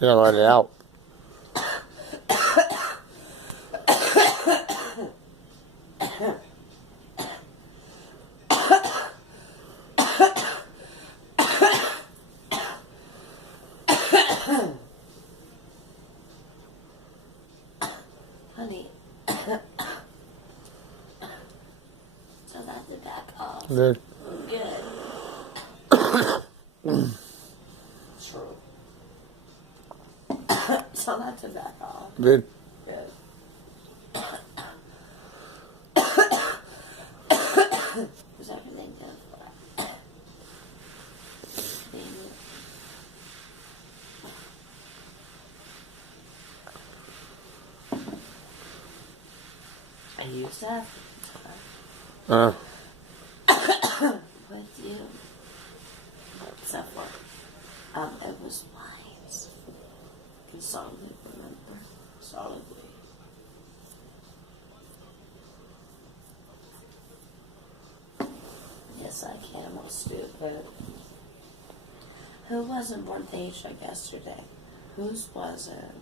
You gotta let it out. Honey. So that's the back off. Good. Good. True. So that's the back off. Good. Good. Is everything good? I used that with you. Except for, it was wise. You solidly remember. Solidly. Yes, I can. I'm stupid. Who wasn't born Deja yesterday? Whose was it?